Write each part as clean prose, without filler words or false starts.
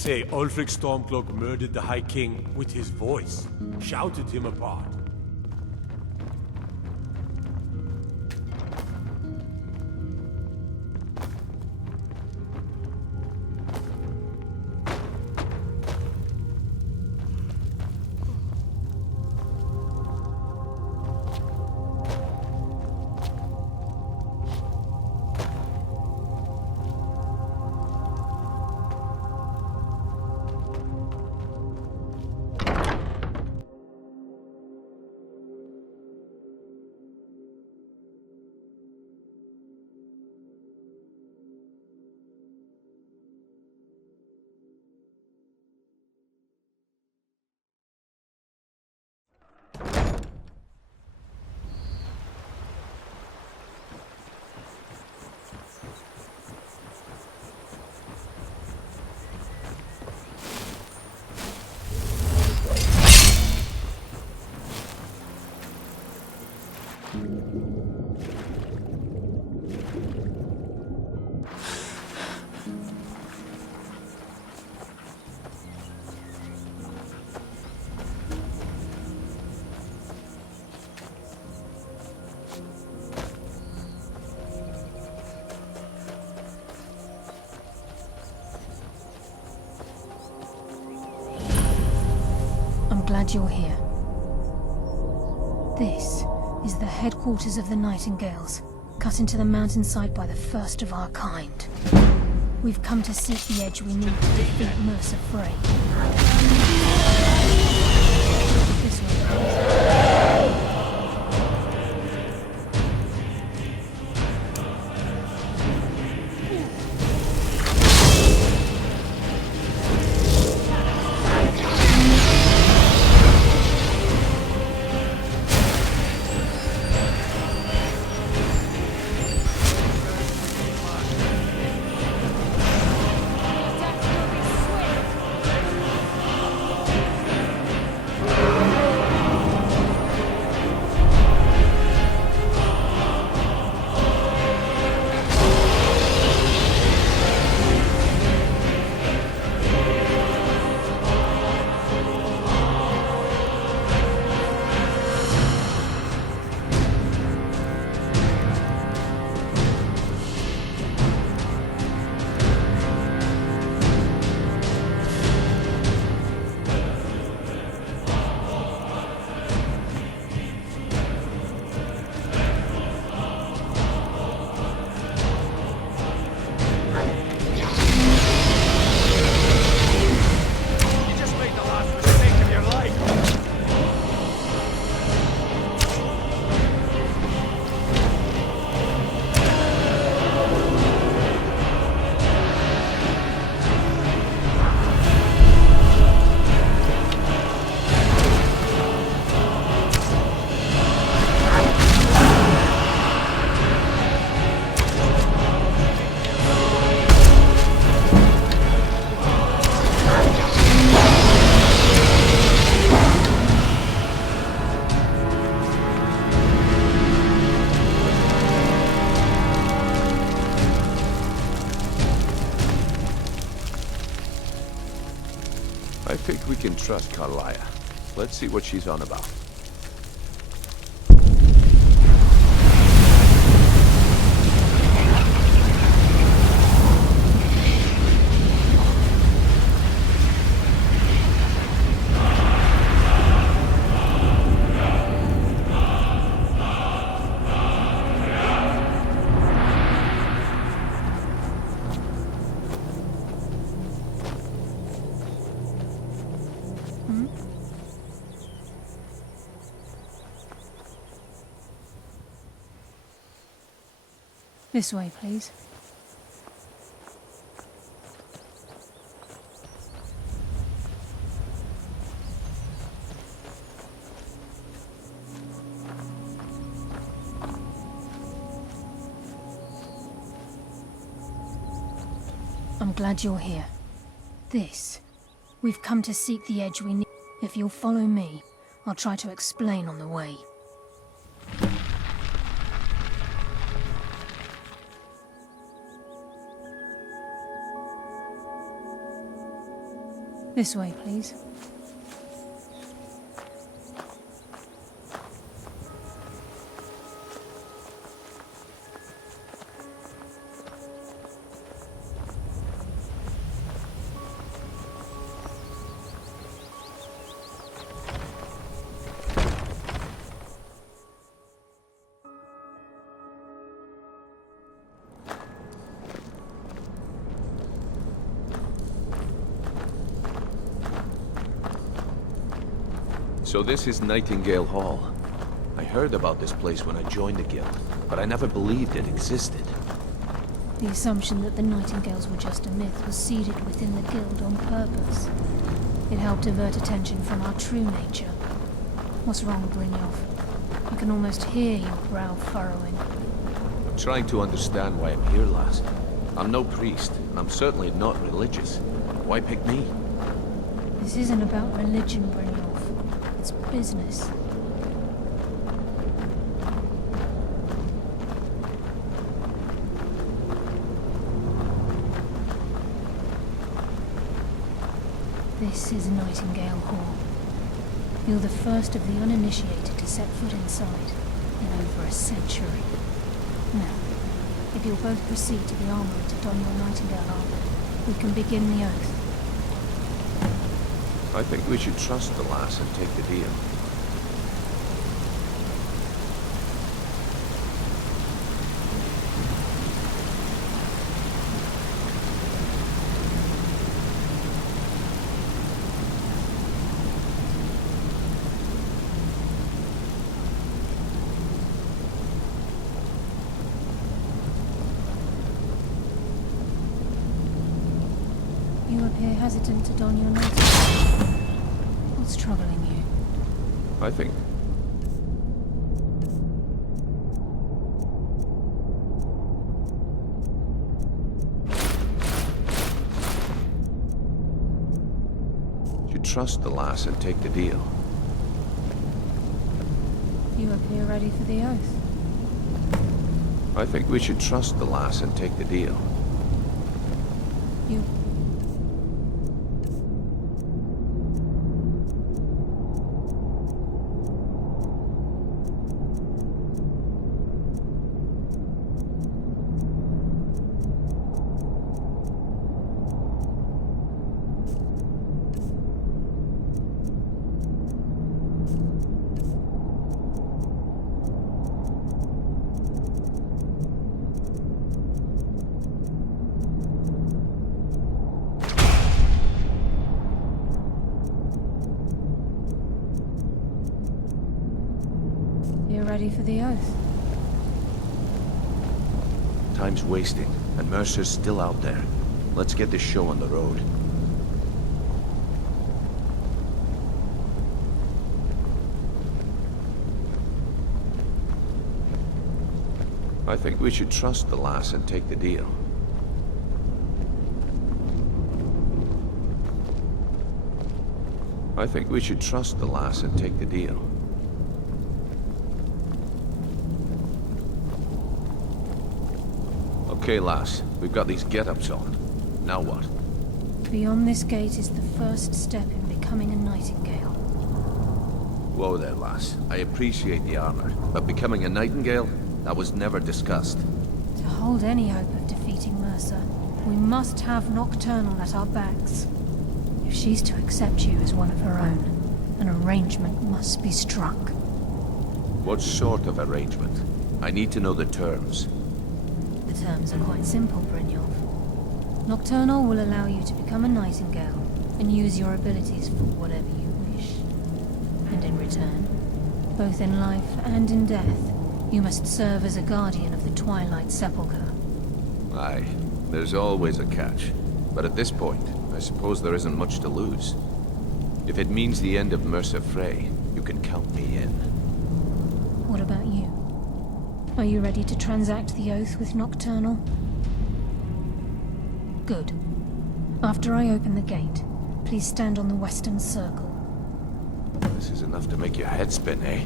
Say Ulfric Stormcloak murdered the High King with his voice, shouted him apart. Glad you're here. This is the headquarters of the Nightingales, cut into the mountainside by the first of our kind. We've come to seek the edge we need to defeat Mercer Frey. This way. I think we can trust Carlia. Let's see what she's on about. This way, please. I'm glad you're here. We've come to seek the edge we need. If you'll follow me, I'll try to explain on the way. This way, please. So this is Nightingale Hall. I heard about this place when I joined the guild, but I never believed it existed. The assumption that the Nightingales were just a myth was seeded within the guild on purpose. It helped divert attention from our true nature. What's wrong, Brynjolf? I can almost hear your brow furrowing. I'm trying to understand why I'm here, lass. I'm no priest, and I'm certainly not religious. Why pick me? This isn't about religion, Brynjolf. It's business. This is Nightingale Hall. You're the first of the uninitiated to set foot inside in over a century. Now, if you'll both proceed to the armory to don your Nightingale armor, we can begin the oath. I think we should trust the lass and take the deal. You appear hesitant to don your Nightingale. What's troubling you? I think... should trust the lass and take the deal. You appear ready for the oath. I think we should trust the lass and take the deal. You... You're ready for the oath? Time's wasting, and Mercer's still out there. Let's get this show on the road. I think we should trust the lass and take the deal. I think we should trust the lass and take the deal. Okay, lass. We've got these get-ups on. Now what? Beyond this gate is the first step in becoming a Nightingale. Whoa there, lass. I appreciate the armor, but becoming a Nightingale? That was never discussed. To hold any hope of defeating Mercer, we must have Nocturnal at our backs. If she's to accept you as one of her own, an arrangement must be struck. What sort of arrangement? I need to know the terms. The terms are quite simple, Brynjolf. Nocturnal will allow you to become a Nightingale and use your abilities for whatever you wish. And in return, both in life and in death, you must serve as a guardian of the Twilight Sepulchre. Aye, there's always a catch. But at this point, I suppose there isn't much to lose. If it means the end of Mercer Frey, you can count me in. What about you? Are you ready to transact the oath with Nocturnal? Good. After I open the gate, please stand on the western circle. This is enough to make your head spin, eh?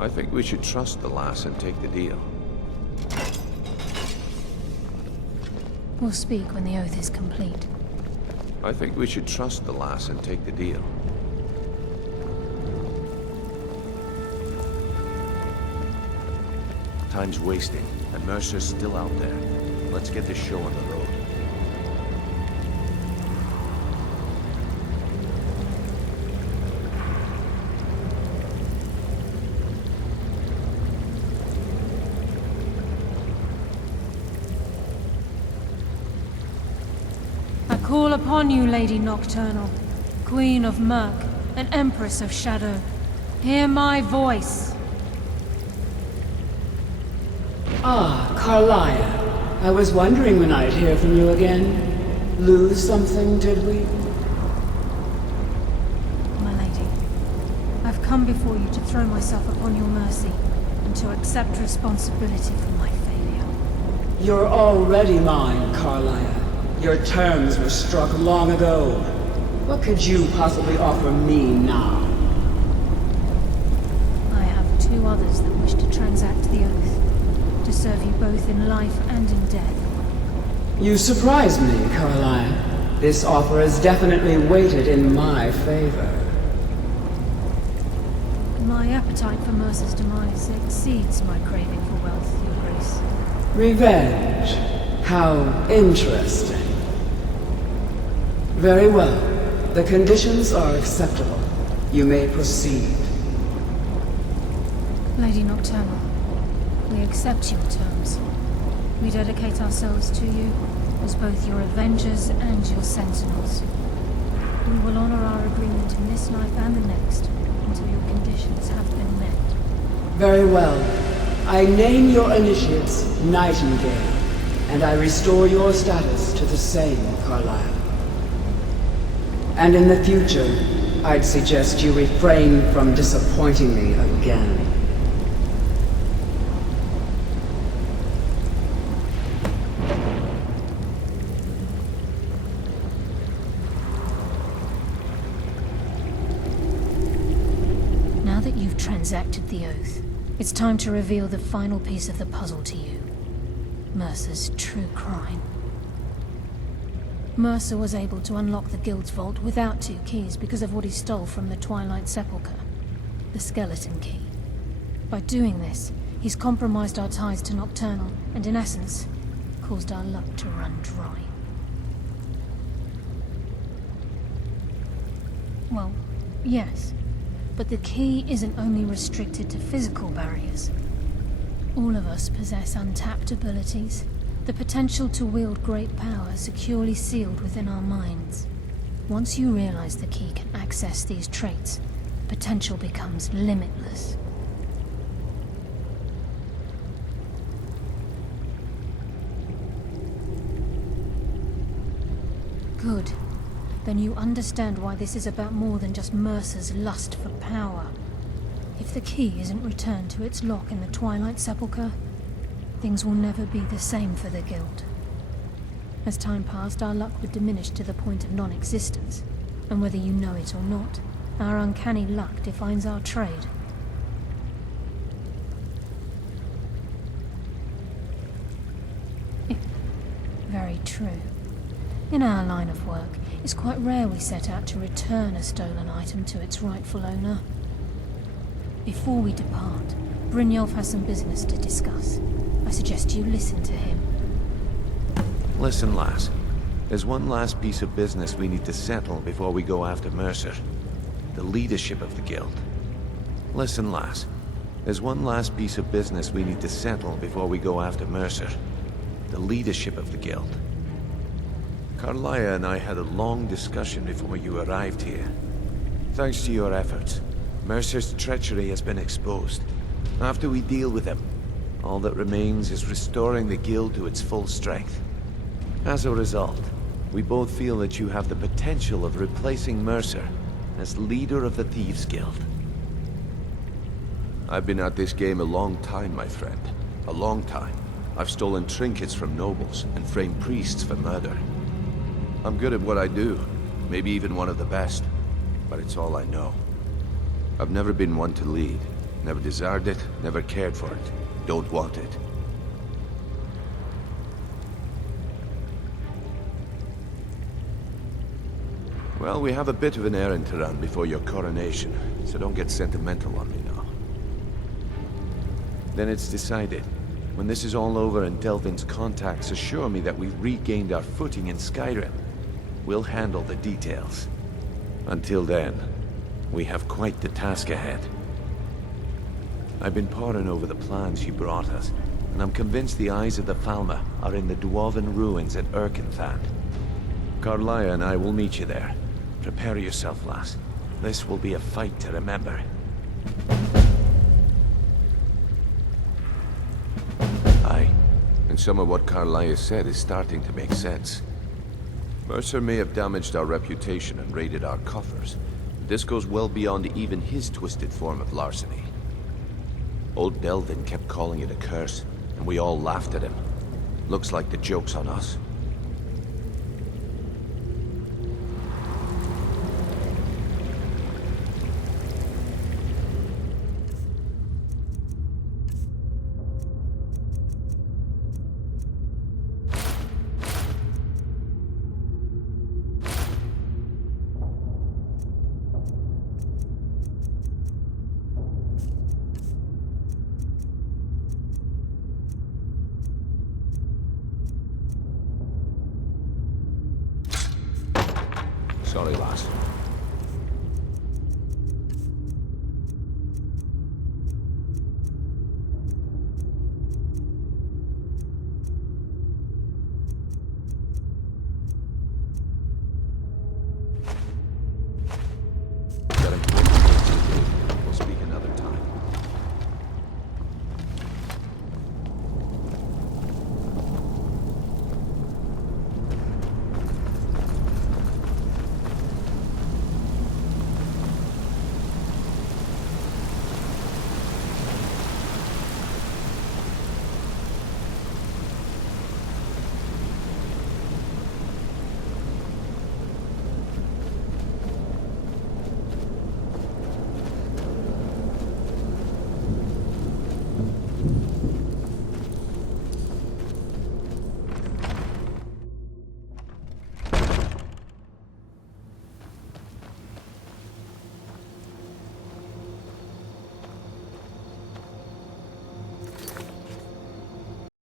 I think we should trust the lass and take the deal. We'll speak when the oath is complete. I think we should trust the lass and take the deal. Time's wasting, and Mercer's still out there. Let's get this show on the road. I call upon you, Lady Nocturnal, Queen of Murk, and Empress of Shadow. Hear my voice. Ah, Carlia. I was wondering when I'd hear from you again. Lose something, did we? My lady, I've come before you to throw myself upon your mercy, and to accept responsibility for my failure. You're already mine, Carlia. Your terms were struck long ago. What could you possibly offer me now? I have two others that wish to transact the oath, to serve you both in life and in death. You surprise me, Carlia. This offer is definitely weighted in my favor. My appetite for Mercer's demise exceeds my craving for wealth, Your Grace. Revenge. How interesting. Very well. The conditions are acceptable. You may proceed. Lady Nocturnal, we accept your terms. We dedicate ourselves to you as both your avengers and your sentinels. We will honor our agreement in this life and the next until your conditions have been met. Very well. I name your initiates Nightingale, and I restore your status to the same, Carlisle. And in the future, I'd suggest you refrain from disappointing me again. Now that you've transacted the oath, it's time to reveal the final piece of the puzzle to you. Mercer's true crime. Mercer was able to unlock the Guild's vault without two keys because of what he stole from the Twilight Sepulchre, the skeleton key. By doing this, he's compromised our ties to Nocturnal, and in essence, caused our luck to run dry. Well, yes, but the key isn't only restricted to physical barriers. All of us possess untapped abilities, the potential to wield great power securely sealed within our minds. Once you realize the key can access these traits, potential becomes limitless. Good. Then you understand why this is about more than just Mercer's lust for power. If the key isn't returned to its lock in the Twilight Sepulchre, things will never be the same for the Guild. As time passed, our luck would diminish to the point of non-existence, and whether you know it or not, our uncanny luck defines our trade. Very true. In our line of work, it's quite rare we set out to return a stolen item to its rightful owner. Before we depart, Brynjolf has some business to discuss. I suggest you listen to him. Listen, lass. There's one last piece of business we need to settle before we go after Mercer. The leadership of the Guild. Listen, lass. There's one last piece of business we need to settle before we go after Mercer. The leadership of the Guild. Carlia and I had a long discussion before you arrived here. Thanks to your efforts, Mercer's treachery has been exposed. After we deal with him, all that remains is restoring the Guild to its full strength. As a result, we both feel that you have the potential of replacing Mercer as leader of the Thieves' Guild. I've been at this game a long time, my friend. A long time. I've stolen trinkets from nobles and framed priests for murder. I'm good at what I do, maybe even one of the best, but it's all I know. I've never been one to lead, Never desired it, never cared for it. Don't want it. Well, we have a bit of an errand to run before your coronation, so don't get sentimental on me now. Then it's decided. When this is all over and Delvin's contacts assure me that we've regained our footing in Skyrim, we'll handle the details. Until then, we have quite the task ahead. I've been poring over the plans you brought us, and I'm convinced the eyes of the Falmer are in the Dwarven ruins at Erkenthand. Carlia and I will meet you there. Prepare yourself, lass. This will be a fight to remember. Aye, and some of what Carlia said is starting to make sense. Mercer may have damaged our reputation and raided our coffers, but this goes well beyond even his twisted form of larceny. Old Delvin kept calling it a curse, and we all laughed at him. Looks like the joke's on us. Sorry, lass.